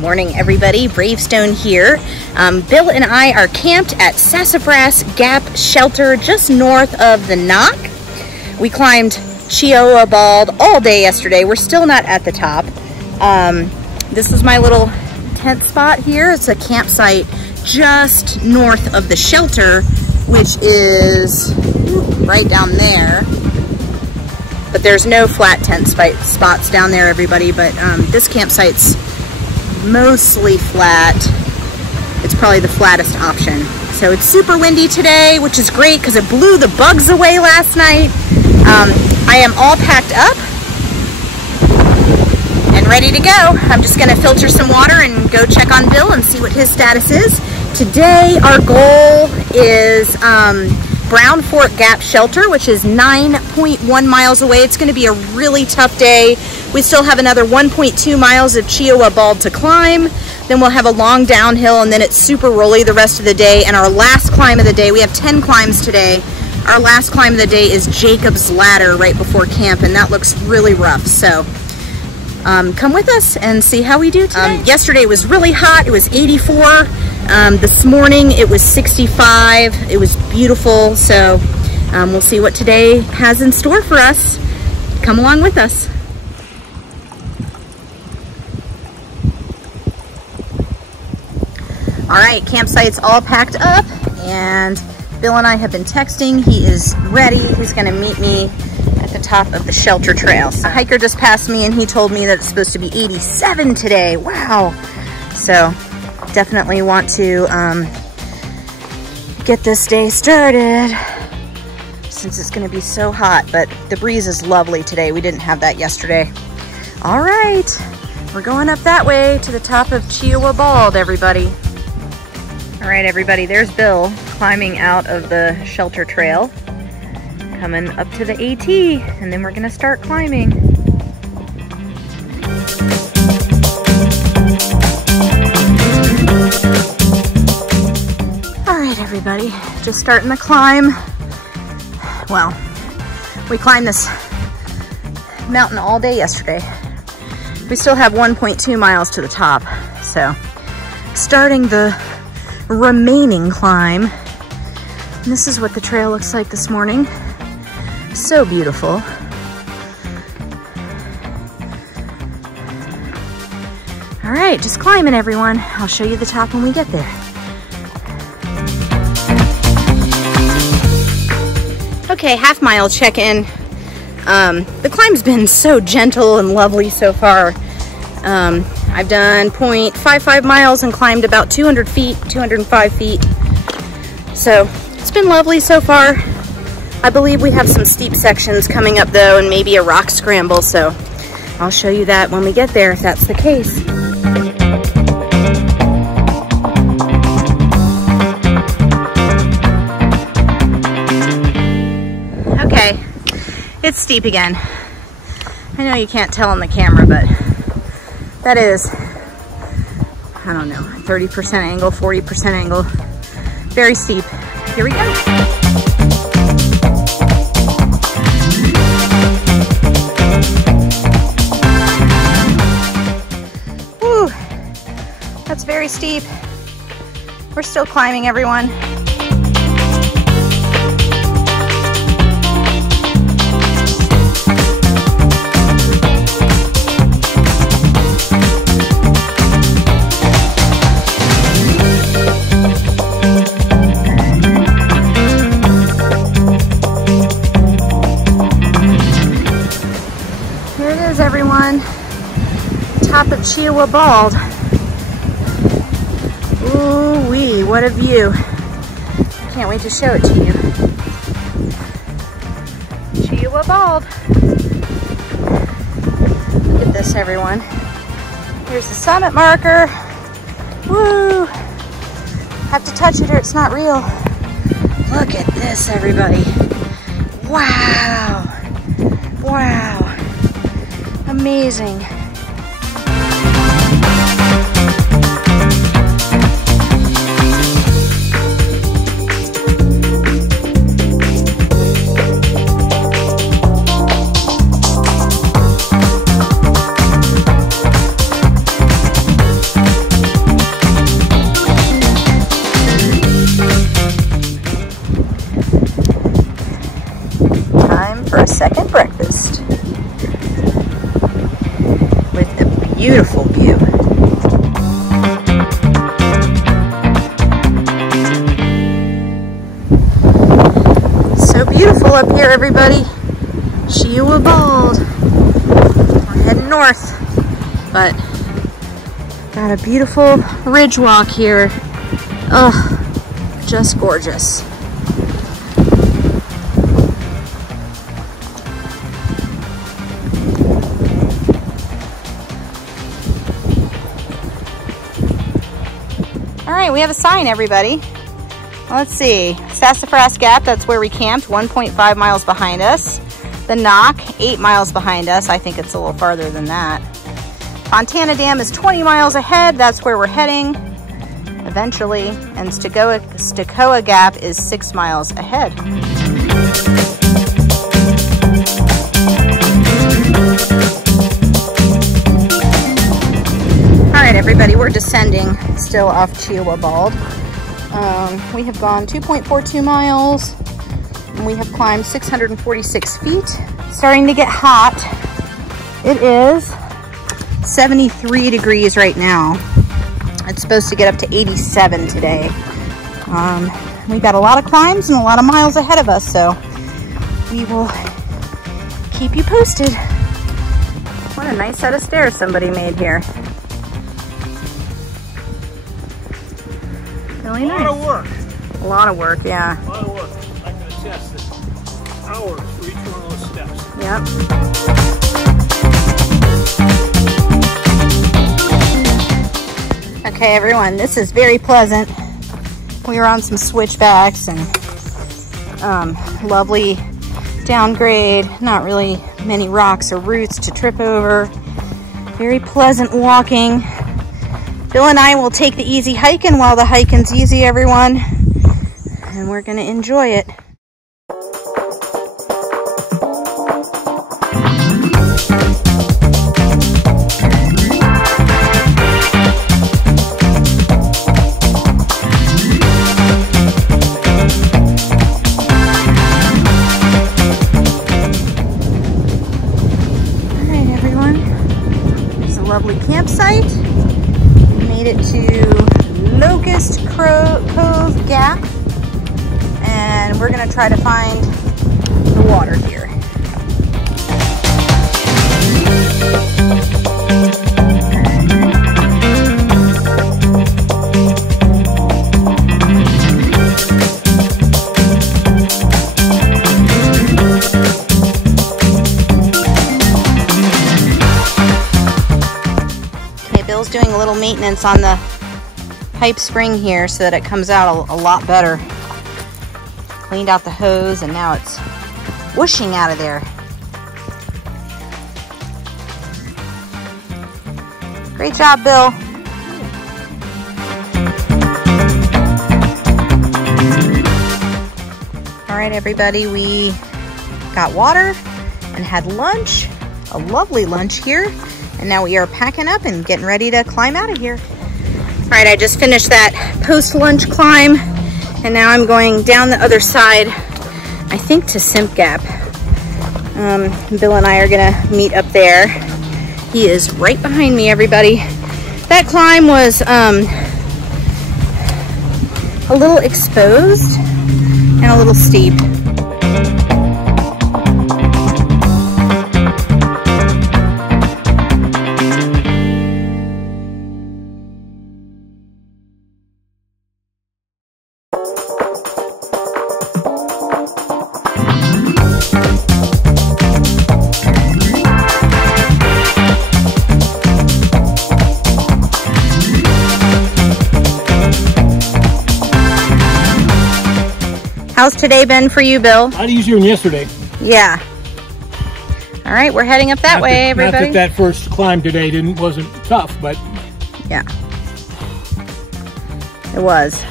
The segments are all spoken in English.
Morning everybody, Bravestone here. Bill and I are camped at Sassafras Gap Shelter just north of the Knock. We climbed Cheoah Bald all day yesterday. We're still not at the top. This is my little tent spot here. It's a campsite just north of the shelter, which is right down there. But there's no flat tent spots down there, everybody. But this campsite's mostly flat. It's probably the flattest option. So it's super windy today, which is great because it blew the bugs away last night. I am all packed up and ready to go. I'm just gonna filter some water and go check on Bill and see what his status is. Today our goal is Brown Fork Gap Shelter, which is 9.1 miles away. It's gonna be a really tough day. We still have another 1.2 miles of Cheoah Bald to climb. Then we'll have a long downhill and then it's super rolly the rest of the day. And our last climb of the day, we have 10 climbs today. Our last climb of the day is Jacob's Ladder right before camp, and that looks really rough. So come with us and see how we do today. Yesterday was really hot, it was 84. This morning it was 65. It was beautiful. So we'll see what today has in store for us. Come along with us. All right, campsite's all packed up and Bill and I have been texting. He is ready. He's gonna meet me at the top of the shelter trail. So a hiker just passed me and he told me that it's supposed to be 87 today. Wow. So definitely want to get this day started since it's gonna be so hot, but the breeze is lovely today. We didn't have that yesterday. All right, we're going up that way to the top of Cheoah Bald, everybody. All right, everybody, there's Bill climbing out of the shelter trail, coming up to the AT, and then we're gonna start climbing. All right, everybody, just starting the climb. Well, we climbed this mountain all day yesterday. We still have 1.2 miles to the top, so starting the remaining climb. And this is what the trail looks like this morning. So beautiful. All right, just climbing, everyone. I'll show you the top when we get there. Okay, half mile check-in. The climb's been so gentle and lovely so far. I've done 0.55 miles and climbed about 200 feet, 205 feet. So it's been lovely so far. I believe we have some steep sections coming up though, and maybe a rock scramble. So I'll show you that when we get there, if that's the case. Okay, it's steep again. I know you can't tell on the camera, but that is, I don't know, 30% angle, 40% angle. Very steep. Here we go. Woo, that's very steep. We're still climbing, everyone. Everyone, top of Cheoah Bald. Ooh wee, what a view. Can't wait to show it to you. Cheoah Bald. Look at this, everyone. Here's the summit marker. Woo! Have to touch it or it's not real. Look at this, everybody. Wow. Wow. Amazing. For a second breakfast with a beautiful view. So beautiful up here, everybody. Cheoah Bald. We're heading north, but got a beautiful ridge walk here. Oh, just gorgeous. All right, we have a sign, everybody. Let's see, Sassafras Gap, that's where we camped, 1.5 miles behind us. The Knock, 8 miles behind us. I think it's a little farther than that. Fontana Dam is 20 miles ahead. That's where we're heading eventually. And Cheoah Gap is 6 miles ahead. All right, everybody, we're descending still off Cheoah Bald. We have gone 2.42 miles, and we have climbed 646 feet. Starting to get hot. It is 73 degrees right now. It's supposed to get up to 87 today. We've got a lot of climbs and a lot of miles ahead of us, so we will keep you posted. What a nice set of stairs somebody made here. Really nice. A lot of work. A lot of work, yeah. A lot of work. I can attest that hours for each one of those steps. Yep. Okay, everyone, this is very pleasant. We were on some switchbacks and lovely downgrade. Not really many rocks or roots to trip over. Very pleasant walking. Bill and I will take the easy hiking while the hiking's easy, everyone. And we're gonna enjoy it. All right, everyone. There's a lovely campsite. Made it to Locust Cove Gap, and we're gonna try to find the water here. Bill's doing a little maintenance on the pipe spring here so that it comes out a lot better. Cleaned out the hose and now it's whooshing out of there. Great job, Bill. All right, everybody, we got water and had lunch, a lovely lunch here. And now we are packing up and getting ready to climb out of here. All right, I just finished that post-lunch climb, and now I'm going down the other side, I think to Simp Gap. Bill and I are gonna meet up there. He is right behind me, everybody. That climb was a little exposed and a little steep. How's today been for you, Bill? A lot easier than yesterday. Yeah. All right, we're heading up that way, everybody. Not that first climb today wasn't tough, but yeah, it was.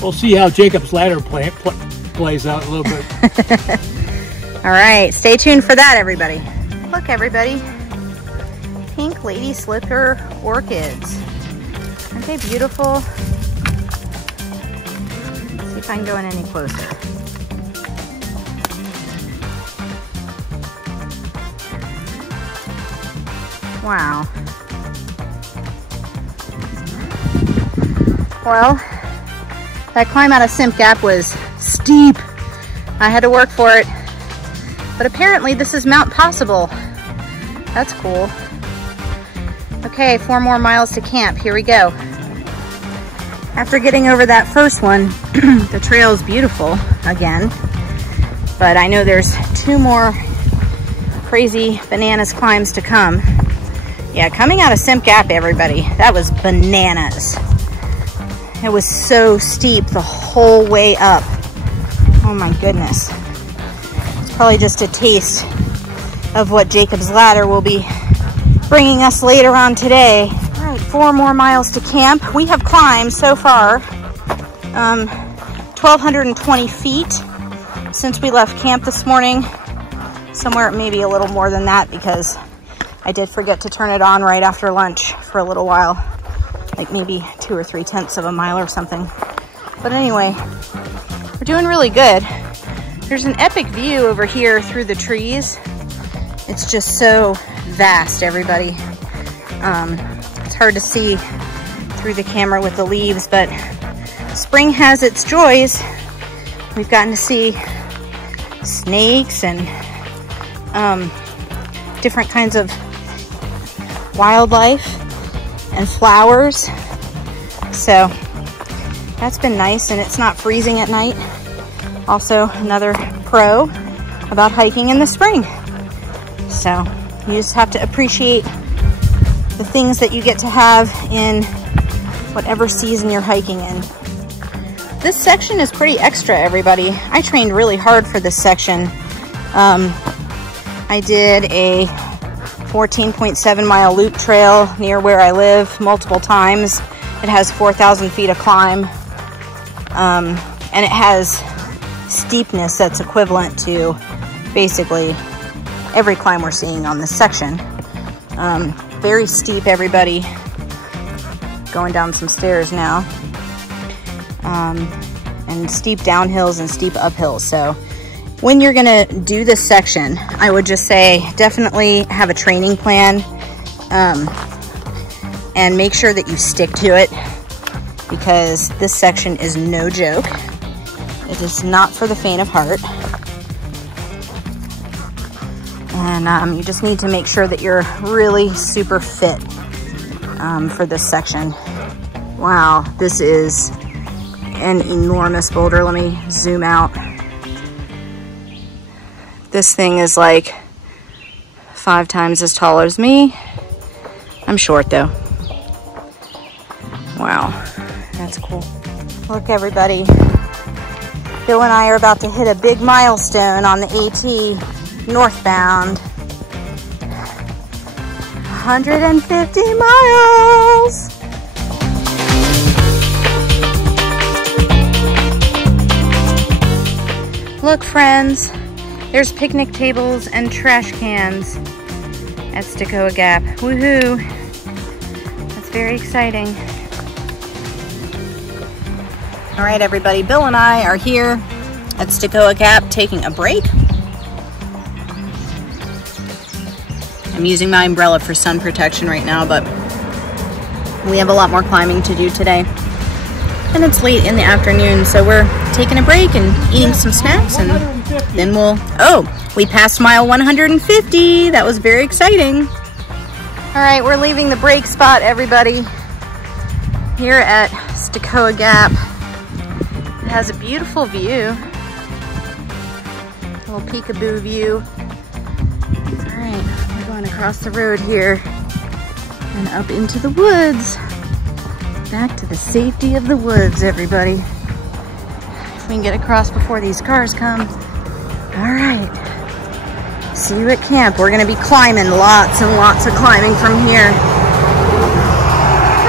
We'll see how Jacob's ladder plays out a little bit. All right, stay tuned for that, everybody. Look, everybody, pink lady slipper orchids. Aren't they beautiful? Let's see if I can go in any closer. Wow. Well, that climb out of Simp Gap was steep. I had to work for it. But apparently this is Mount Possible. That's cool. Okay, 4 more miles to camp. Here we go. After getting over that first one, the trail is beautiful again. But I know there's 2 more crazy bananas climbs to come. Yeah, coming out of Simp Gap, everybody, that was bananas. It was so steep the whole way up. Oh my goodness. It's probably just a taste of what Jacob's ladder will be bringing us later on today. All right, 4 more miles to camp. We have climbed so far 1,220 feet since we left camp this morning. Somewhere maybe a little more than that because I did forget to turn it on right after lunch for a little while, like maybe 2 or 3/10 of a mile or something. But anyway, we're doing really good. There's an epic view over here through the trees. It's just so vast, everybody. It's hard to see through the camera with the leaves, but spring has its joys. We've gotten to see snakes and different kinds of wildlife and flowers, so that's been nice, and it's not freezing at night. Also another pro about hiking in the spring. So you just have to appreciate the things that you get to have in whatever season you're hiking in. This section is pretty extra, everybody. I trained really hard for this section. I did a 14.7 mile loop trail near where I live multiple times. It has 4,000 feet of climb, and it has steepness that's equivalent to basically every climb we're seeing on this section. Very steep, everybody. Going down some stairs now, and steep downhills and steep uphills. So when you're gonna do this section, I would just say definitely have a training plan, and make sure that you stick to it, because this section is no joke. It is not for the faint of heart. And you just need to make sure that you're really super fit for this section. Wow, this is an enormous boulder. Let me zoom out. This thing is like 5 times as tall as me. I'm short though. Wow, that's cool. Look, everybody. Bill and I are about to hit a big milestone on the AT northbound. 150 miles. Look, friends. There's picnic tables and trash cans at Cheoah Gap. Woohoo! That's very exciting. All right, everybody. Bill and I are here at Cheoah Gap taking a break. I'm using my umbrella for sun protection right now, but we have a lot more climbing to do today. And it's late in the afternoon, so we're taking a break and eating some snacks, and then we passed mile 150. That was very exciting. All right, we're leaving the break spot, everybody, here at Cheoah Gap. It has a beautiful view, a little peekaboo view. All right, we're going across the road here and up into the woods. Back to the safety of the woods, everybody. if we can get across before these cars come. All right, see you at camp. We're gonna be climbing, lots and lots of climbing from here.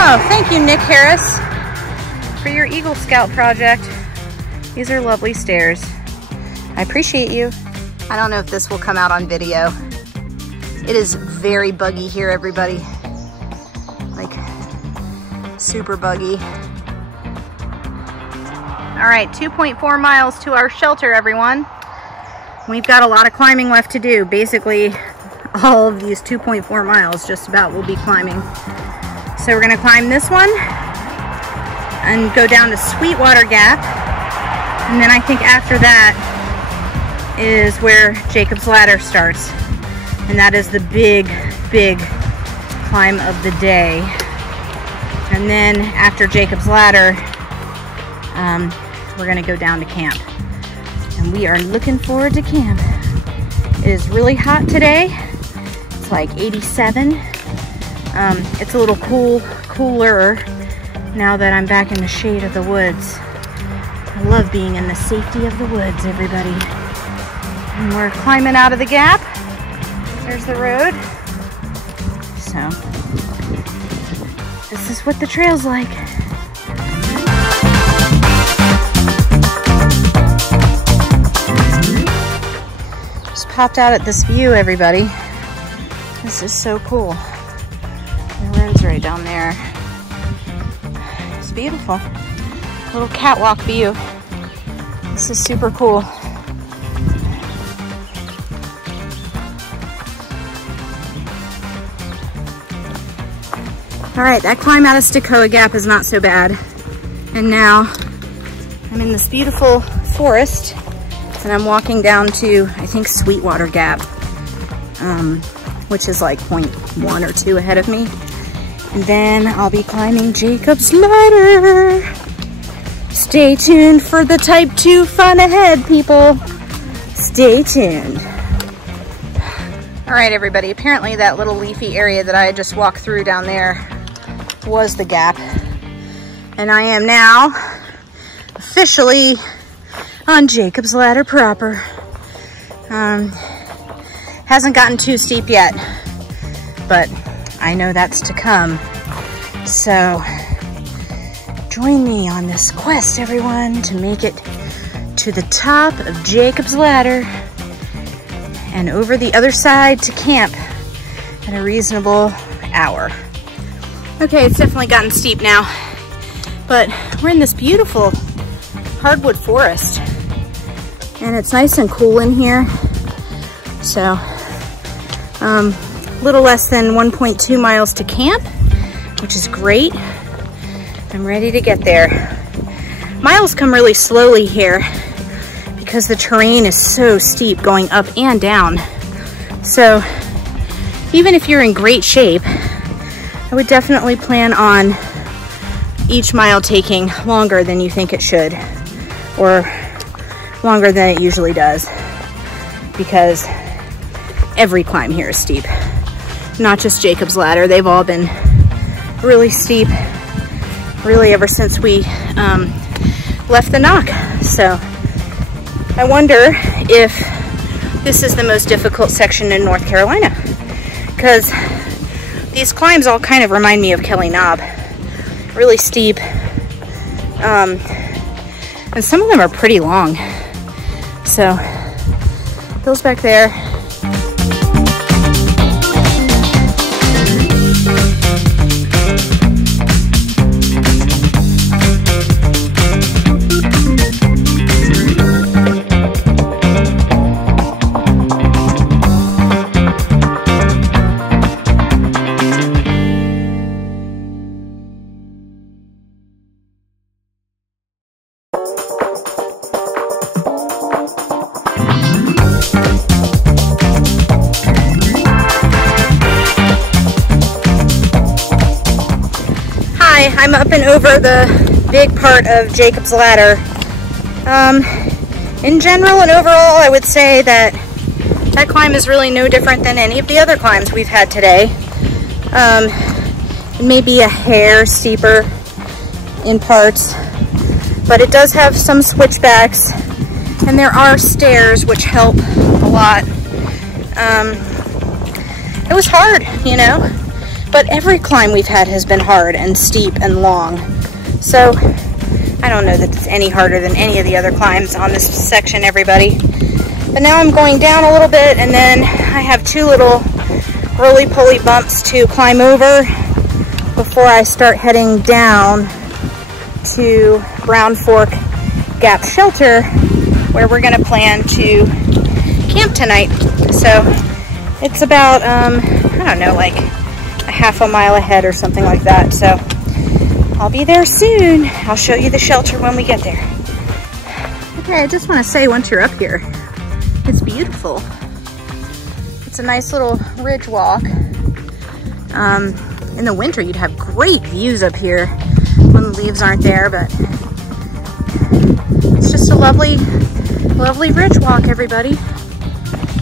Oh, thank you, Nick Harris, for your Eagle Scout project. These are lovely stairs. I appreciate you. I don't know if this will come out on video. It is very buggy here, everybody. Like, super buggy. All right, 2.4 miles to our shelter, everyone. We've got a lot of climbing left to do. Basically, all of these 2.4 miles just about will be climbing. So we're gonna climb this one and go down to Sweetwater Gap. And then I think after that is where Jacob's Ladder starts. And that is the big, big climb of the day. And then after Jacob's Ladder, we're gonna go down to camp. And we are looking forward to camp. It is really hot today. It's like 87. It's a little cooler now that I'm back in the shade of the woods. I love being in the safety of the woods, everybody. And we're climbing out of the gap. There's the road. So, this is what the trail's like. Just popped out at this view, everybody. This is so cool. The road's right down there. It's beautiful. Little catwalk view. This is super cool. All right, that climb out of Cheoah Gap is not so bad. And now I'm in this beautiful forest and I'm walking down to, I think, Sweetwater Gap, which is like 0.1 or 2 ahead of me. And then I'll be climbing Jacob's Ladder. Stay tuned for the Type 2 fun ahead, people. Stay tuned. All right, everybody, apparently that little leafy area that I just walked through down there was the gap. And I am now officially on Jacob's Ladder proper. Hasn't gotten too steep yet, but I know that's to come. So join me on this quest, everyone, to make it to the top of Jacob's Ladder and over the other side to camp at a reasonable hour. Okay, it's definitely gotten steep now, but we're in this beautiful hardwood forest and it's nice and cool in here. So, little less than 1.2 miles to camp, which is great. I'm ready to get there. Miles come really slowly here because the terrain is so steep going up and down. So even if you're in great shape, I would definitely plan on each mile taking longer than you think it should, or longer than it usually does, because every climb here is steep. Not just Jacob's Ladder, they've all been really steep, really ever since we left the knock. So I wonder if this is the most difficult section in North Carolina, because these climbs all kind of remind me of Kelly Knob. Really steep, and some of them are pretty long. So, Bill's back there. I'm up and over the big part of Jacob's Ladder. In general and overall, I would say that that climb is really no different than any of the other climbs we've had today. It may be a hair steeper in parts, but it does have some switchbacks, and there are stairs which help a lot. It was hard, you know, but every climb we've had has been hard and steep and long. So I don't know that it's any harder than any of the other climbs on this section, everybody. But now I'm going down a little bit, and then I have two little roly-poly bumps to climb over before I start heading down to Brown Fork Gap Shelter, where we're gonna plan to camp tonight. So it's about, I don't know, like a half a mile ahead or something like that. So I'll be there soon. I'll show you the shelter when we get there. Okay, I just want to say, once you're up here, it's beautiful. It's a nice little ridge walk. In the winter, you'd have great views up here when the leaves aren't there, but it's just a lovely, lovely ridge walk, everybody.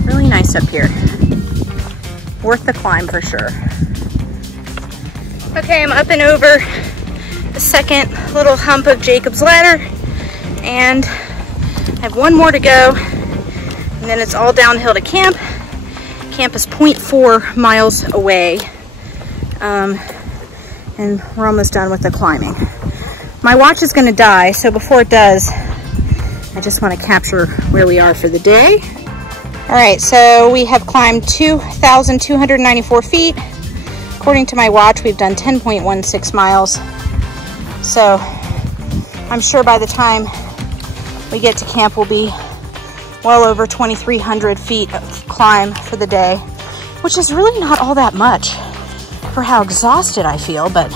Really nice up here. Worth the climb for sure. Okay, I'm up and over the second little hump of Jacob's Ladder, and I have one more to go, and then it's all downhill to camp. Camp is 0.4 miles away, and we're almost done with the climbing. My watch is going to die, so before it does, I just want to capture where we are for the day. All right, so we have climbed 2,294 feet. According to my watch, we've done 10.16 miles. So I'm sure by the time we get to camp, we'll be well over 2,300 feet of climb for the day, which is really not all that much for how exhausted I feel, but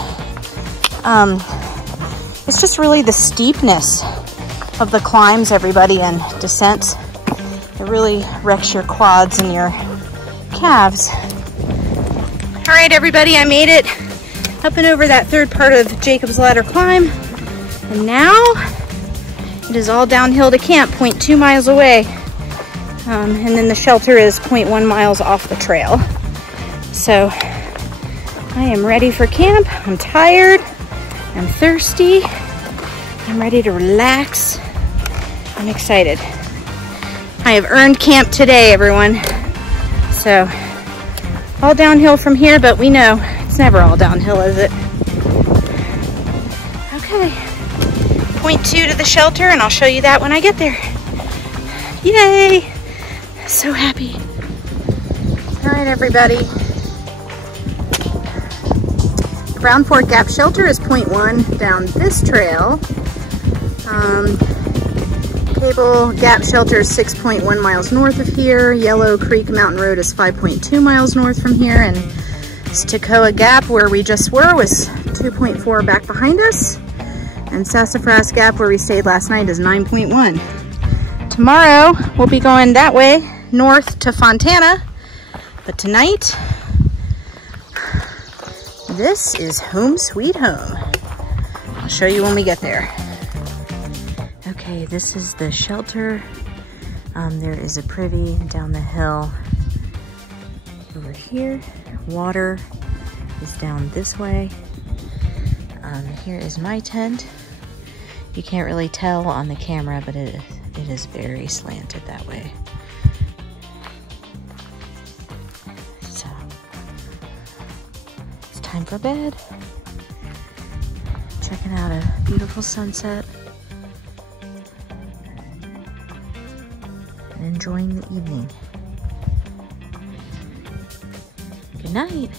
it's just really the steepness of the climbs, everybody, and descents. It really wrecks your quads and your calves. All right, everybody, I made it up and over that third part of Jacob's Ladder climb, and now it is all downhill to camp, 0.2 miles away, and then the shelter is 0.1 miles off the trail. So I am ready for camp. I'm tired, I'm thirsty, I'm ready to relax. I'm excited. I have earned camp today, everyone. So all downhill from here, but we know it's never all downhill, is it? Okay, 0.2 to the shelter, and I'll show you that when I get there. Yay! So happy. All right, everybody. The Brown Fork Gap Shelter is 0.1 down this trail. Cable Gap Shelter is 6.1 miles north of here. Yellow Creek Mountain Road is 5.2 miles north from here, and Cheoah Gap, where we just were, was 2.4 back behind us. And Sassafras Gap, where we stayed last night, is 9.1. Tomorrow, we'll be going that way, north to Fontana. But tonight, this is home sweet home. I'll show you when we get there. Okay, this is the shelter. There is a privy down the hill over here. Water is down this way. Here is my tent. You can't really tell on the camera, but it is very slanted that way. So it's time for bed. Checking out a beautiful sunset and enjoying the evening. Good night.